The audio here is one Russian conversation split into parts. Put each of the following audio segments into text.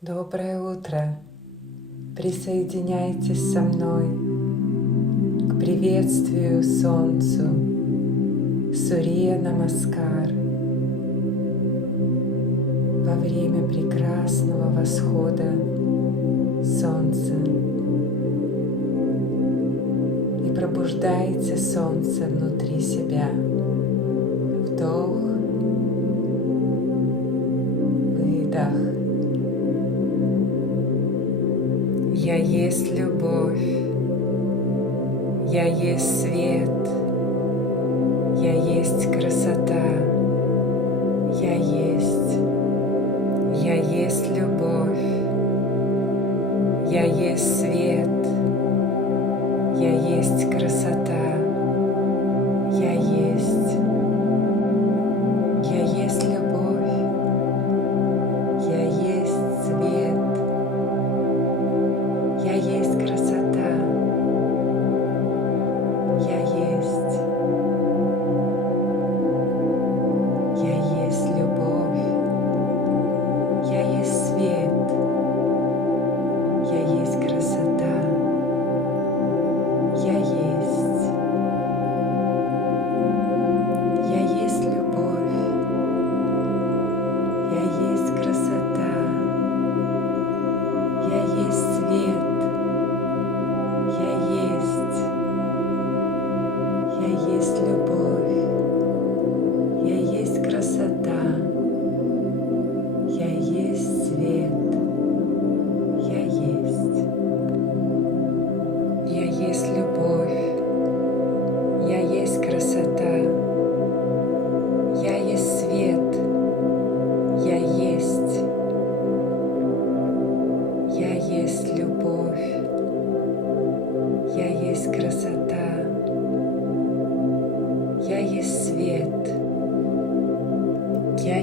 Доброе утро! Присоединяйтесь со мной к приветствию Солнцу, Сурья Намаскар, во время прекрасного восхода Солнца. И пробуждайте Солнце внутри себя. Вдох, выдох. Я есть любовь, я есть свет, я есть красота, я есть любовь, я есть свет, я есть красота, я есть любовь, я есть свет. Я есть красота, я есть любовь, я есть свет, я есть красота, я есть любовь, я есть красота, я есть свет. Я есть любовь, я есть красота, я есть свет, я есть любовь, я есть красота, я есть свет, я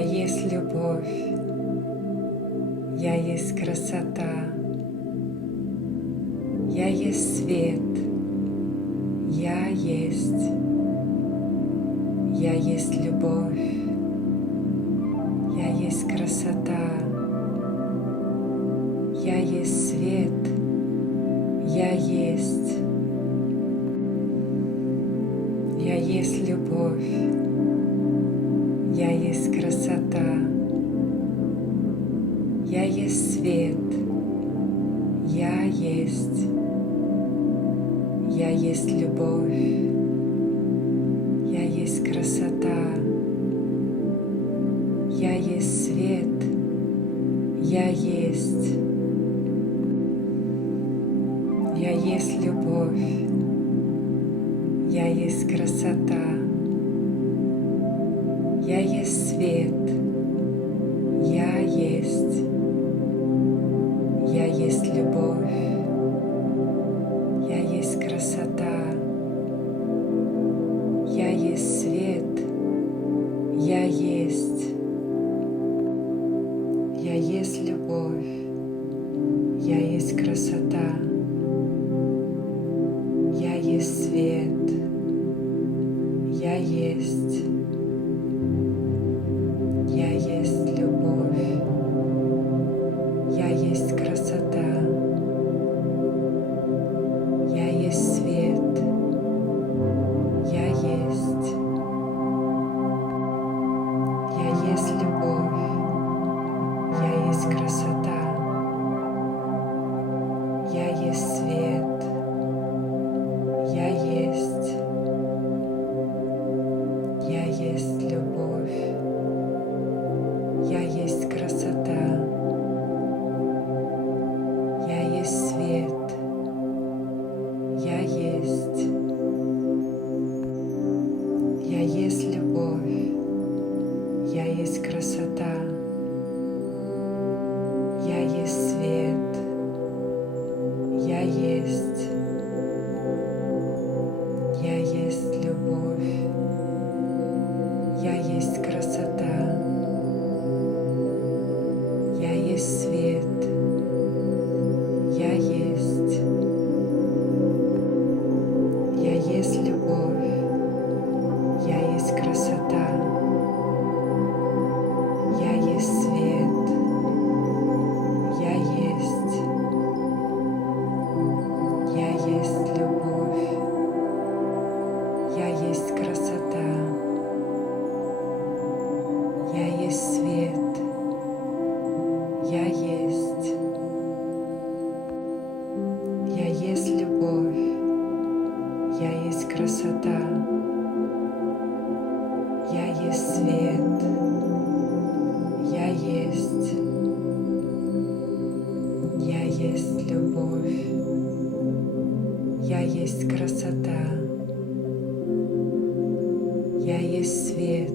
есть любовь. Я есть красота, я есть свет, я есть любовь, я есть красота, я есть свет, я есть любовь, я есть красота. Я есть свет, я есть любовь, я есть красота, я есть свет, я есть любовь, я есть красота, я есть свет, я есть любовь, я есть красота, я есть свет, я есть любовь, я есть красота, я есть свет, я есть любовь, я есть красота. Я есть свет, я есть любовь, я есть красота, я есть свет, я есть свет. Я есть. Я есть любовь. Я есть красота. Я есть свет. Я есть. Я есть любовь. Я есть красота. Я есть свет.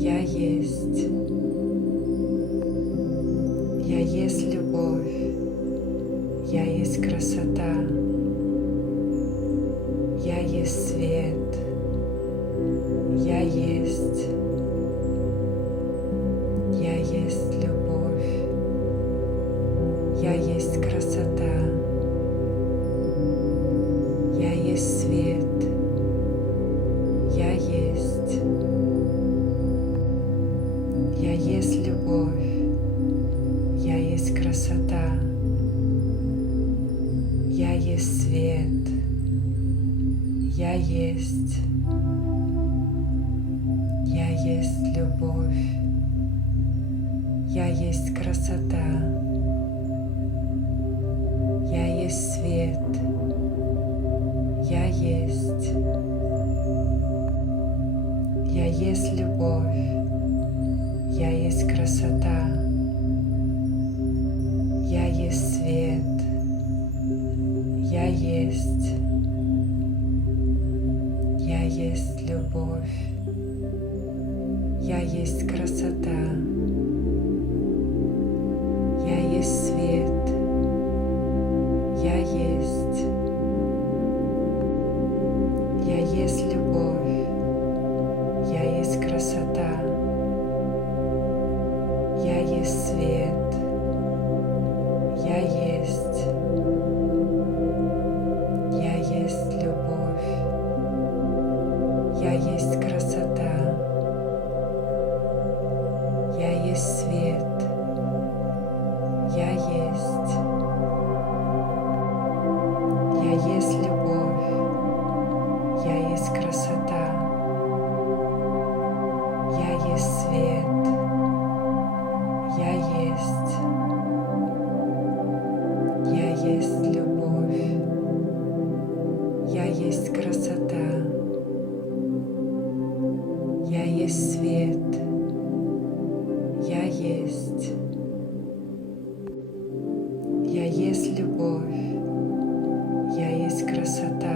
Я есть. Я есть любовь. Я есть красота. Я есть свет. Я есть. Я есть любовь. Я есть красота. Я есть свет. Я есть. Я есть любовь. Я есть красота. Я есть свет. Я есть. Я есть любовь. Я есть красота. Я есть свет. Я есть. Я есть любовь. Я есть красота. Я есть свет. Я есть. Я есть любовь. Я есть красота. Я есть свет. Я есть. Я есть любовь. Я есть красота. Я есть свет. Я есть. Я есть любовь. Я есть красота. Я есть свет. Я есть. Я есть любовь. Я есть красота. Я есть свет. Я есть. Я есть любовь. Я есть красота. Я есть свет. Я есть. Я есть любовь. Я есть красота.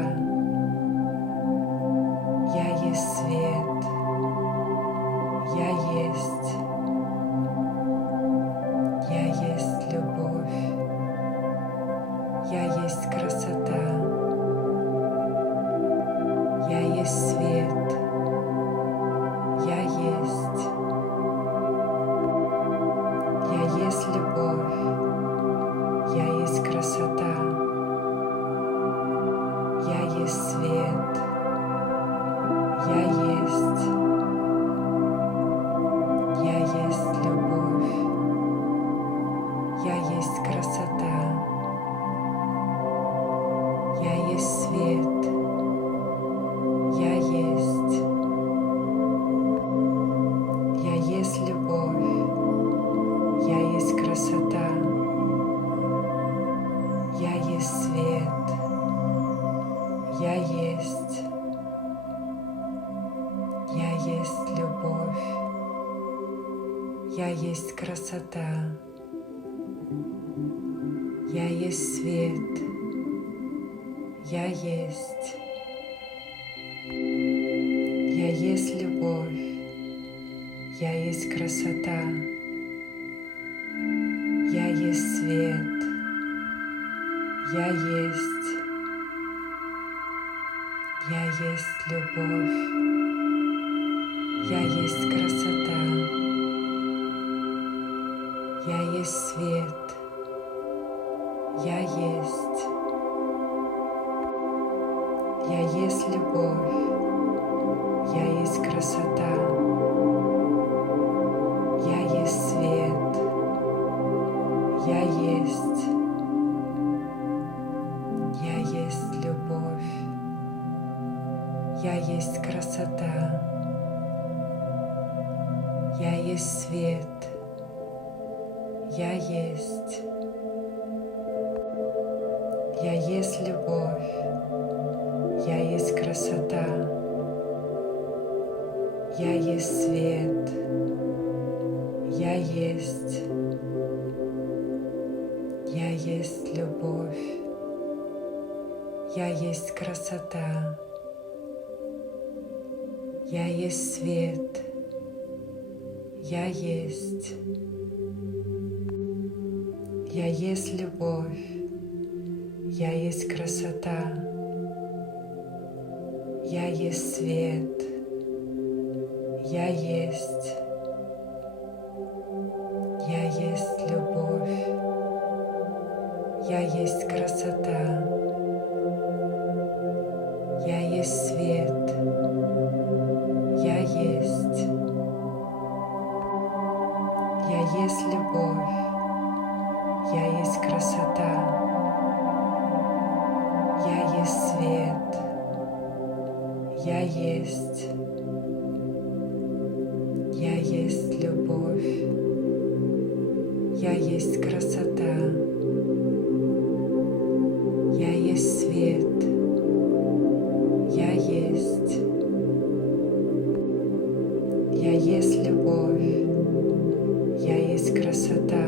Я есть свет. Я есть. Я есть любовь. Я есть красота. Я есть свет. Я есть. Я есть любовь. Я есть красота. Я есть свет. Я есть. Я есть любовь. Я есть красота. Я есть свет. Я есть. Я есть любовь. Я есть красота. Я есть свет. Я есть. Я есть любовь. Я есть красота. Я есть свет. Я есть. Я есть любовь. Я есть красота. Я есть свет. Я есть. Я есть любовь. Я есть красота. Я есть свет. Я есть. Я есть любовь. Я есть красота. Я есть свет. Я есть. Я есть любовь. Я есть красота. есть свет. Я есть. Я есть любовь. Я есть красота. Я есть свет. Я есть. Я есть любовь. Я есть красота. Я есть свет. Я есть. Я есть любовь. Я есть красота. Я есть свет. Я есть. Я есть любовь. Я есть красота. Я есть свет. Я есть. Я есть любовь. Я есть красота. Я есть свет. Я есть. Я есть любовь. Я есть красота. Я есть свет. Я есть. Я есть любовь. Я есть красота.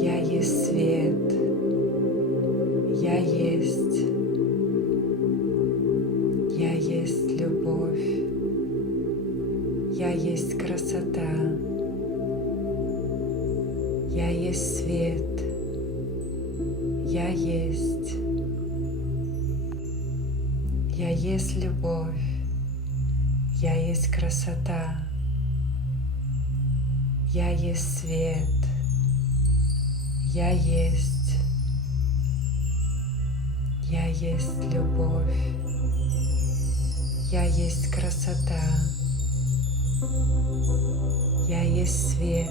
Я есть свет. Я есть. Я есть любовь. Я есть красота. Я есть свет. Я есть. Я есть любовь. Я есть красота. Я есть свет. Я есть. Я есть любовь. Я есть красота. Я есть свет.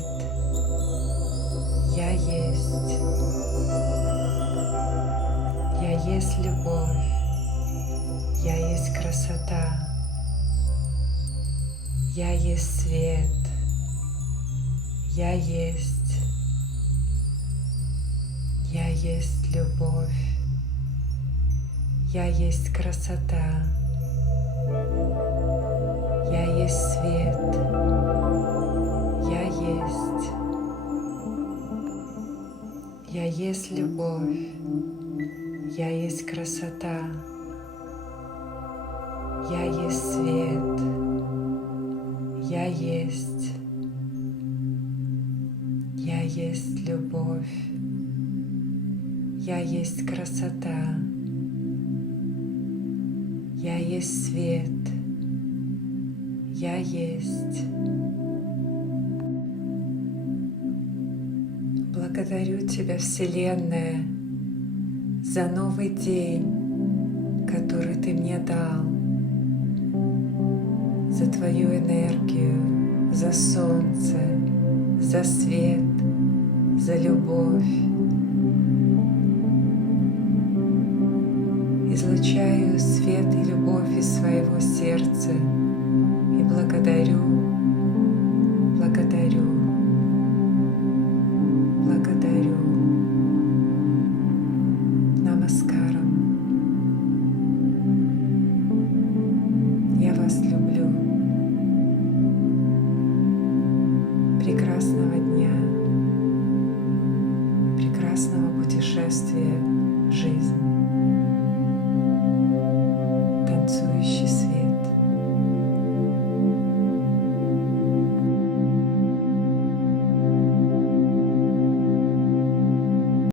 Я есть. Я есть любовь. Я есть красота. Я есть свет. Я есть. Я есть любовь. Я есть красота. Я есть свет. Я есть. Я есть любовь. Я есть красота. Я есть свет. Я есть. Я есть любовь. Я есть красота. Я есть свет. Я есть. Благодарю Тебя, Вселенная, за новый день, который Ты мне дал, за Твою энергию, за солнце, за свет, за любовь. Излучаю свет и любовь из своего сердца и благодарю, благодарю, благодарю. Намаскарам. Я вас люблю. Прекрасного дня, прекрасного путешествия в жизнь.